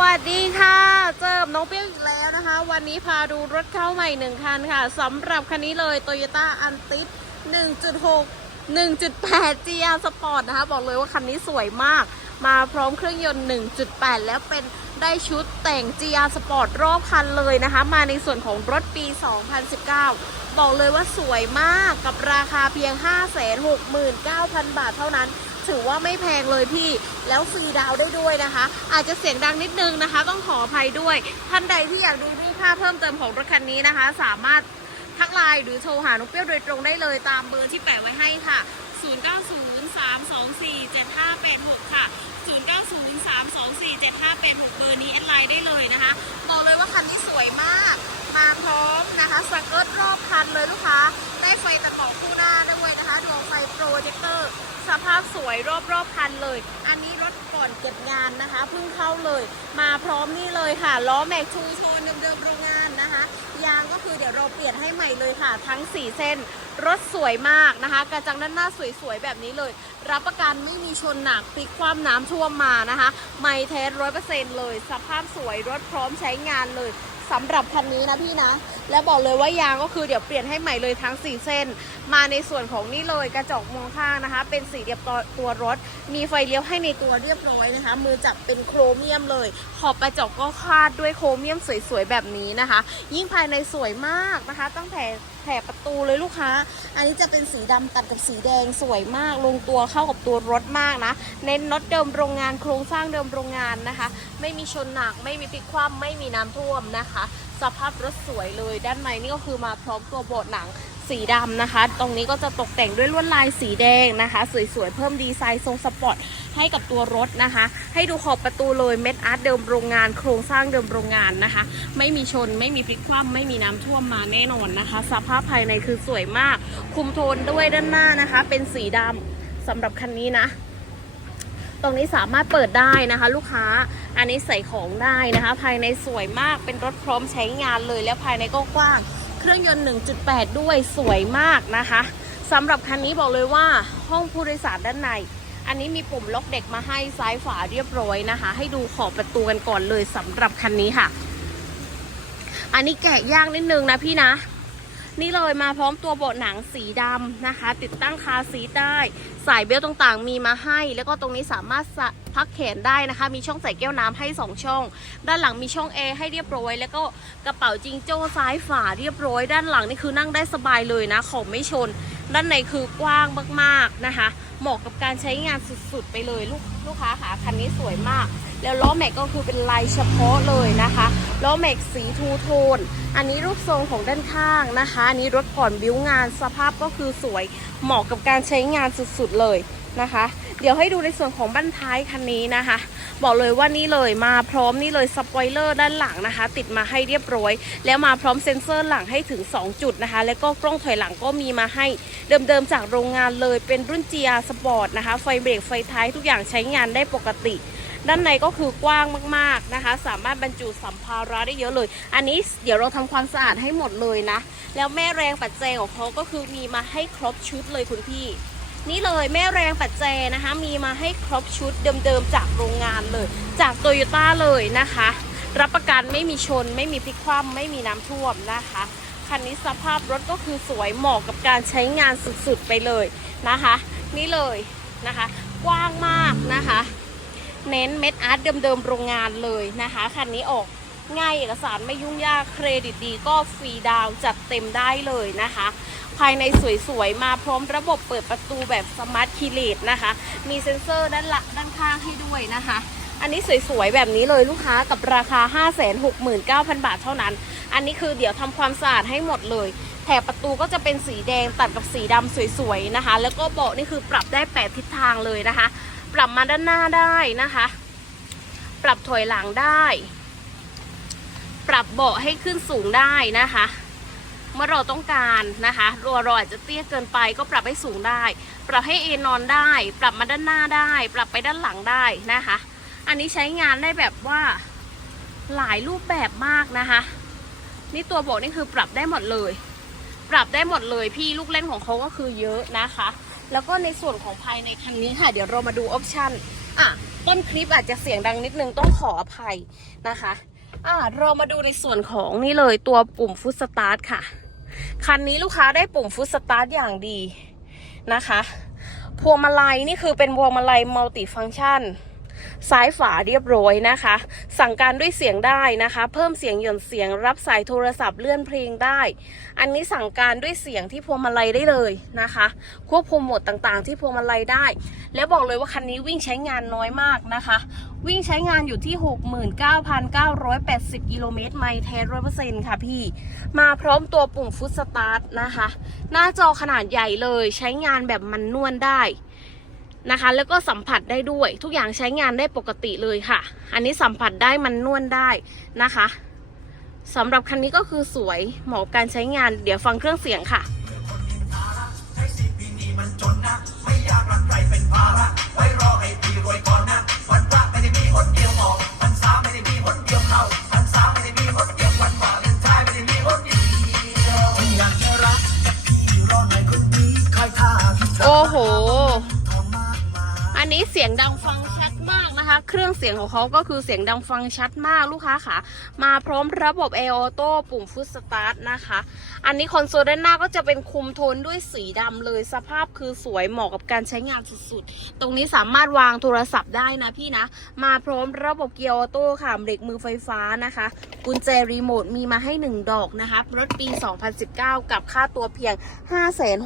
วัสดีค่ะ เจอกับน้องเปี้ยวอีกแล้วนะคะ วันนี้พาดูรถเข้าใหม่หนึ่งคันค่ะสำหรับคันนี้เลย Toyota a n t i s 1.6 1.8 GR Sport นะคะ บอกเลยว่าคันนี้สวยมาก มาพร้อมเครื่องยนต์ 1.8 แล้วเป็นได้ชุดแต่ง GR Sport รอบคันเลยนะคะ มาในส่วนของรถปี 2019 บอกเลยว่าสวยมากกับราคาเพียง 569,000 บาทเท่านั้น ถือว่าไม่แพงเลยพี่ แล้วฟรีดาวได้ด้วยนะคะ อาจจะเสียงดังนิดนึงนะคะ ต้องขออภัยด้วย ท่านใดที่อยากดูรูปภาพเพิ่มเติมของรถคันนี้นะคะ สามารถทักไลน์หรือโทรหาน้องเปี้ยวโดยตรงได้เลยตามเบอร์ที่แปะไว้ให้ค่ะ 0903247586 ค่ะ 0903247586 เบอร์นี้แอดไลน์ได้เลยนะคะ บอกเลยว่าคันนี้สวยมาก มาพร้อมนะคะสเกิร์ตรอบคันเลยลูกค้า ได้ไฟตัดหมอกคู่หน้าด้วยนะคะดวงไฟโปรเจคเตอร์ สภาพสวยรอบรอบคันเลย อันนี้รถก่อนเก็บงานนะคะเพิ่งเข้าเลย มาพร้อมนี่เลยค่ะล้อแม็กชูโชนเดิมๆโรงงานนะคะยางก็คือเดี๋ยวเราเปลี่ยนให้ใหม่เลยค่ะ ทั้ง 4 เส้น รถสวยมากนะคะ กระจังด้านหน้าสวยๆ แบบนี้เลย รับประกันไม่มีชนหนักพลิกคว่ำน้ำท่วมมานะคะ ไม่แท้ร้อยเปอร์เซ็นต์เลย สภาพสวยรถพร้อมใช้งานเลย สำหรับคันนี้นะพี่นะ และบอกเลยว่ายางก็คือเดี๋ยวเปลี่ยนให้ใหม่เลยทั้ง 4 เส้น มาในส่วนของนี่เลยกระจกมองข้างนะคะ เป็นสีเรียบตัวรถ มีไฟเลี้ยวให้ในตัวเรียบร้อยนะคะ มือจับเป็นโครเมียมเลย ขอบกระจกก็คาดด้วยโครเมียมสวยๆแบบนี้นะคะ ยิ่งภายในสวยมากนะคะ ตั้งแต่แถบประตูเลยลูกค้า อันนี้จะเป็นสีดำตัดกับสีแดงสวยมาก ลงตัวเข้ากับตัวรถมากนะ เน้นน็อตเดิมโรงงานโครงสร้างเดิมโรงงานนะคะ ไม่มีชนหนัก ไม่มีพลิกคว่ำไม่มีน้ำท่วมนะคะ สภาพรถสวยเลยด้านในนี่ก็คือมาพร้อมตัวโบดหนังสีดำนะคะ ตรงนี้ก็จะตกแต่งด้วยลวดลายสีแดงนะคะ สวยๆ เพิ่มดีไซน์ทรงสปอร์ตให้กับตัวรถนะคะ ให้ดูขอบประตูเลยเม็ดอาร์ตเดิมโรงงาน โครงสร้างเดิมโรงงานนะคะ ไม่มีชนไม่มีพลิกคว่ำไม่มีน้ำท่วมมาแน่นอนนะคะ สภาพภายในคือสวยมาก คุมโทนด้วยด้านหน้านะคะ เป็นสีดำสำหรับคันนี้นะ ตรงนี้สามารถเปิดได้นะคะ ลูกค้า อันนี้ใส่ของได้นะคะ ภายในสวยมากเป็นรถพร้อมใช้งานเลย แล้วภายในก็กว้าง เครื่องยนต์ 1.8 ด้วยสวยมากนะคะสำหรับคันนี้บอกเลยว่าห้องผู้โดยสารด้านใน อันนี้มีปุ่มล็อกเด็กมาให้ซ้ายฝาเรียบร้อยนะคะ ให้ดูขอบประตูกันก่อนเลยสำหรับคันนี้ค่ะ อันนี้แกะยากนิดนึงนะพี่นะ นี่เลยมาพร้อมตัวเบาะหนังสีดำนะคะ ติดตั้งคาซีได้ สายเบลต์ต่างๆ มีมาให้ แล้วก็ตรงนี้สามารถพักแขนได้นะคะ มีช่องใส่แก้วน้ำให้ 2 ช่อง ด้านหลังมีช่องแอร์ให้เรียบร้อย แล้วก็กระเป๋าจิงโจ้ซ้ายฝาเรียบร้อย ด้านหลังนี่คือนั่งได้สบายเลยนะ ของไม่ชน ด้านในคือกว้างมากๆนะคะ เหมาะกับการใช้งานสุดๆ ไปเลยลูกลูกค้าค่ะคันนี้สวยมาก แล้วล้อแม็กก็คือเป็นลายเฉพาะเลยนะคะล้อแม็กสีทูโทน อันนี้รูปทรงของด้านข้างนะคะอันนี้รถก่อนบิ้วงานสภาพก็คือสวยเหมาะกับการใช้งานสุดๆเลยนะคะ เดี๋ยวให้ดูในส่วนของบั้นท้ายคันนี้นะคะ บอกเลยว่านี่เลยมาพร้อมนี่เลยสปอยเลอร์ด้านหลังนะคะ ติดมาให้เรียบร้อย แล้วมาพร้อมเซ็นเซอร์หลังให้ถึง 2 จุดนะคะ แล้วก็กล้องถอยหลังก็มีมาให้ เดิมๆจากโรงงานเลยเป็นรุ่น GR Sport นะคะ ไฟเบรกไฟท้ายทุกอย่างใช้งานได้ปกติ ด้านในก็คือกว้างมาก ๆนะคะ สามารถบรรจุสัมภาระได้เยอะเลย อันนี้เดี๋ยวเราทำความสะอาดให้หมดเลยนะ แล้วแม่แรงปัจเจกของเขาก็คือมีมาให้ครบชุดเลยคุณพี่นี่เลยแม่แรงปัจเจนะคะ มีมาให้ครบชุดเดิมๆจากโรงงานเลย จากโตโยต้าเลยนะคะ รับประกันไม่มีชน ไม่มีพลิกคว่ำไม่มีน้ำท่วมนะคะ คันนี้สภาพรถก็คือสวยเหมาะกับการใช้งานสุดๆไปเลยนะคะ นี่เลยนะคะ กว้างมากนะคะ เน้นเม็ดอาร์ตเดิมๆโรงงานเลยนะคะ คันนี้ออกง่ายเอกสารไม่ยุ่งยากเครดิตดีก็ฟรีดาวจัดเต็มได้เลยนะคะ ภายในสวยๆ มาพร้อมระบบเปิดประตูแบบสมาร์ทคีเลตนะคะ มีเซ็นเซอร์ด้านหลังด้านข้างให้ด้วยนะคะ อันนี้สวยๆ แบบนี้เลยลูกค้ากับราคา 569,000 บาทเท่านั้น อันนี้คือเดี๋ยวทำความสะอาดให้หมดเลยแถบประตูก็จะเป็นสีแดงตัดกับสีดำสวยๆนะคะ แล้วก็เบาะนี่คือปรับได้ 8 ทิศทางเลยนะคะ ปรับมาด้านหน้าได้นะคะ ปรับถอยหลังได้ ปรับเบาะให้ขึ้นสูงได้นะคะ เมื่อเราต้องการนะคะรัวเราอาจจะเตี้ยเกินไปก็ปรับให้สูงได้ ปรับให้เอนอนได้ ปรับมาด้านหน้าได้ ปรับไปด้านหลังได้นะคะ อันนี้ใช้งานได้แบบว่าหลายรูปแบบมากนะคะ นี่ตัวเบาะนี่คือปรับได้หมดเลย ปรับได้หมดเลยพี่ลูกเล่นของเขาก็คือเยอะนะคะ แล้วก็ในส่วนของภายในคันนี้ค่ะ เดี๋ยวเรามาดูออปชั่นอะต้นคลิปอาจจะเสียงดังนิดนึงต้องขออภัยนะคะอะเรามาดูในส่วนของนี่เลยตัวปุ่มฟุตสตาร์ทค่ะ คันนี้ลูกค้าได้ปุ่มฟุตสตาร์ทอย่างดีนะคะ พวงมาลัยนี่คือเป็นพวงมาลัยมัลติฟังก์ชัน ซ้ายฝาเรียบร้อยนะคะ สั่งการด้วยเสียงได้นะคะ เพิ่มเสียงหย่อนเสียงรับสายโทรศัพท์เลื่อนเพลงได้ อันนี้สั่งการด้วยเสียงที่พวงมาลัยได้เลยนะคะ ควบคุมโหมดต่างๆ ที่พวงมาลัยได้ แล้วบอกเลยว่าคันนี้วิ่งใช้งานน้อยมากนะคะ วิ่งใช้งานอยู่ที่ 69,980 กิโลเมตรไมล์แท้ร้อยเปอร์เซ็นต์ค่ะพี่ มาพร้อมตัวปุ่มฟุตสตาร์ทนะคะ หน้าจอขนาดใหญ่เลยใช้งานแบบมันนวลได้ นะคะ แล้วก็สัมผัสได้ด้วย ทุกอย่างใช้งานได้ปกติเลยค่ะ อันนี้สัมผัสได้มันนวลได้นะคะสำหรับคันนี้ก็คือสวยเหมาะการใช้งาน เดี๋ยวฟังเครื่องเสียงค่ะโรื่องเสียงของเขาก็คือเสียงดังฟังชัดมากลูกค้าค่ะ มาพร้อมระบบ a ออโต้ปุ่มฟุตสตาร์ทนะคะ อันนี้คอนโซลด้านหน้าก็จะเป็นคุมโทนด้วยสีดำเลย สภาพคือสวยเหมาะกับการใช้งานสุดๆ ตรงนี้สามารถวางโทรศัพท์ได้นะพี่นะ มาพร้อมระบบเกียร์ออโต้ค่ะเบรกมือไฟฟ้านะคะ กุญแจรีโมทมีมาให้ 1 ดอกนะคะ รถปี 2019 กับค่าตัวเพียง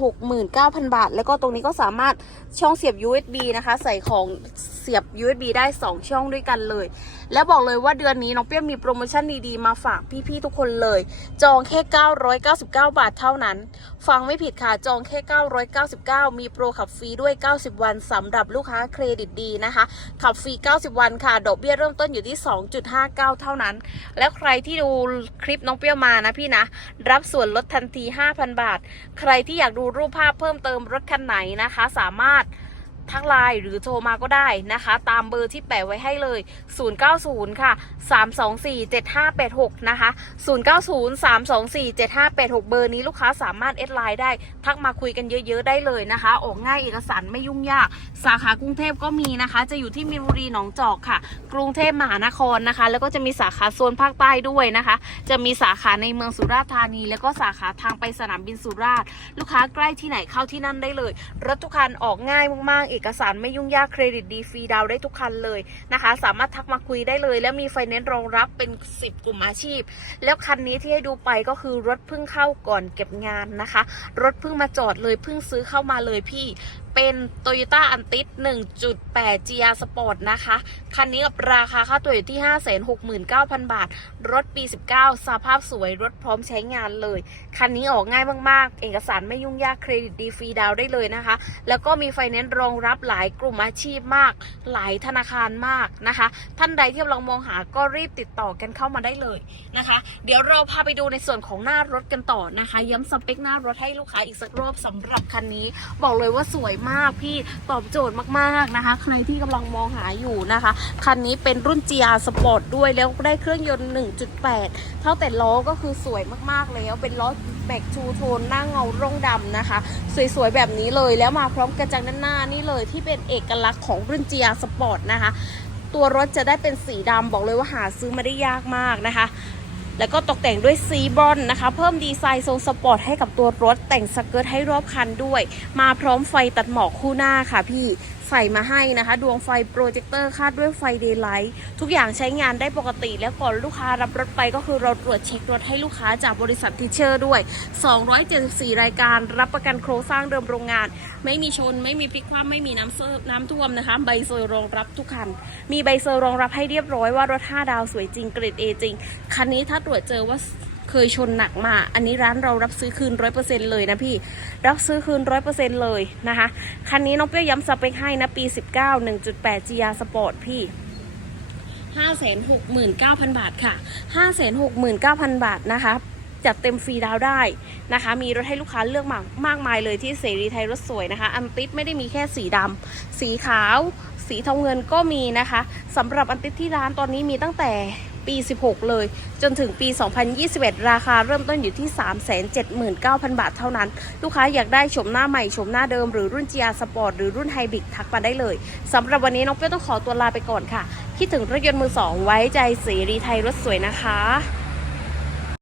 569,000 บาท แล้วก็ตรงนี้ก็สามารถช่องเสียบ USB นะคะ ใส่ของเสียบ USB ได้ 2 ช่องด้วยกันเลย แล้วบอกเลยว่าเดือนนี้น้องเปี้ยมีโปรโมชั่นดีๆมาฝากพี่ๆทุกคนเลย จองแค่ 999 บาทเท่านั้น ฟังไม่ผิดค่ะ จองแค่ 999 มีโปรขับฟรีด้วย 90 วันสำหรับลูกค้าเครดิตดีนะคะ ขับฟรี 90 วันค่ะ ดอกเบี้ยเริ่มต้นอยู่ที่ 2.59 เท่านั้น แล้วใครที่ดูคลิปน้องเปี้ยวมานะพี่นะ รับส่วนลดทันที 5,000 บาท ใครที่อยากดูรูปภาพเพิ่มเติมรถคันไหนนะคะ สามารถ ทักไลน์หรือโทรมาก็ได้นะคะ ตามเบอร์ที่แปะไว้ให้เลย 090 ค่ะ 3247586 นะคะ 090 3247586 เบอร์นี้ลูกค้าสามารถเอดไลน์ได้ ทักมาคุยกันเยอะๆได้เลยนะคะ ออกง่ายเอกสารไม่ยุ่งยาก สาขากรุงเทพก็มีนะคะ จะอยู่ที่มีนบุรีหนองจอกค่ะ กรุงเทพมหานครนะคะ แล้วก็จะมีสาขาโซนภาคใต้ด้วยนะคะ จะมีสาขาในเมืองสุราษฎร์ธานี แล้วก็สาขาทางไปสนามบินสุราษฎร์ ลูกค้าใกล้ที่ไหนเข้าที่นั่นได้เลย รถทุกคันออกง่ายมากๆเอกสารไม่ยุ่งยากเครดิตดีฟรีดาวได้ทุกคันเลยนะคะ สามารถทักมาคุยได้เลย แล้วมีไฟแนนซ์รองรับเป็น 10 กลุ่มอาชีพ แล้วคันนี้ที่ให้ดูไปก็คือรถเพิ่งเข้าก่อนเก็บงานนะคะ รถเพิ่งมาจอดเลยเพิ่งซื้อเข้ามาเลยพี่เป็น Toyota a n t i s 1.8 GR Sport นะคะ คันนี้กับราคาค่าตัวอยู่ที่ 569,000 บาท รถปี 19 สภาพสวย รถพร้อมใช้งานเลย คันนี้ออกง่ายมาก ๆ เอกสารไม่ยุ่งยาก เครดิตดีฟรีดาวได้เลยนะคะ แล้วก็มีไฟแนนซ์รองรับหลายกลุ่มอาชีพมาก หลายธนาคารมากนะคะ ท่านใดที่กำลังมองหาก็รีบติดต่อกันเข้ามาได้เลยนะคะ เดี๋ยวเราพาไปดูในส่วนของหน้ารถกันต่อนะคะ ย้ำสเปคหน้ารถให้ลูกค้าอีกสักรอบสำหรับคันนี้ บอกเลยว่าสวยมากพี่ตอบโจทย์มากๆนะคะ ใครที่กำลังมองหาอยู่นะคะ คันนี้เป็นรุ่น GR Sport ด้วยแล้วได้เครื่องยนต์ 1.8 เท่าแต่ล้อก็คือสวยมากๆแล้วเป็นล้อ แม็กทูโทนหน้าเงาร่องดำนะคะ สวยๆ แบบนี้เลยแล้วมาพร้อมกระจังด้านหน้านี่เลยที่เป็นเอกลักษณ์ของรุ่น GR Sport นะคะ ตัวรถจะได้เป็นสีดำบอกเลยว่าหาซื้อมาได้ยากมากนะคะแล้วก็ตกแต่งด้วยซีบอนนะคะ เพิ่มดีไซน์ทรงสปอร์ตให้กับตัวรถแต่งสเกิร์ตให้รอบคันด้วย มาพร้อมไฟตัดหมอกคู่หน้าค่ะพี่ ใส่มาให้นะคะ ดวงไฟโปรเจคเตอร์คาดด้วยไฟเดย์ไลท์ทุกอย่างใช้งานได้ปกติ แล้วก่อนลูกค้ารับรถไปก็คือเราตรวจเช็ครถให้ลูกค้าจากบริษัททิเชอร์ด้วย 274 รายการรับประกันโครงสร้างเดิมโรงงาน ไม่มีชนไม่มีพลิกคว่ำไม่มีน้ำเซิร์ฟน้ำท่วมนะคะ ใบเซอร์รองรับทุกคัน มีใบเซอร์รองรับให้เรียบร้อยว่ารถ 5 ดาวสวยจริงเกรด A จริงคันนี้ถ้าตรวจเจอว่า เคยชนหนักมา อันนี้ร้านเรารับซื้อคืนร้อยเปอร์เซ็นเลยนะพี่ รับซื้อคืนร้อยเปอร์เซ็นเลยนะคะ คันนี้น้องเปรี้ยวย้ำสเปคให้นะ ปี19 1.8 GR Sport พี่569,000บาทค่ะ569,000บาทนะคะจัดเต็มฟรีดาวได้นะคะ มีรถให้ลูกค้าเลือกมากมากมายเลยที่เสรีไทยรถสวยนะคะ อันติสไม่ได้มีแค่สีดำสีขาว สีทองเงินก็มีนะคะสำหรับอันติสที่ร้านตอนนี้มีตั้งแต่ ปี 16 เลย จนถึงปี 2021 ราคาเริ่มต้นอยู่ที่ 379,000 บาทเท่านั้น ลูกค้าอยากได้ชมหน้าใหม่ชมหน้าเดิมหรือรุ่น GR Sport หรือรุ่นไฮบริดทักมาได้เลยสำหรับวันนี้น้องเปี้ยวต้องขอตัวลาไปก่อนค่ะ คิดถึงรถยนต์มือสองไว้ใจสีรีไทยรถสวยนะคะ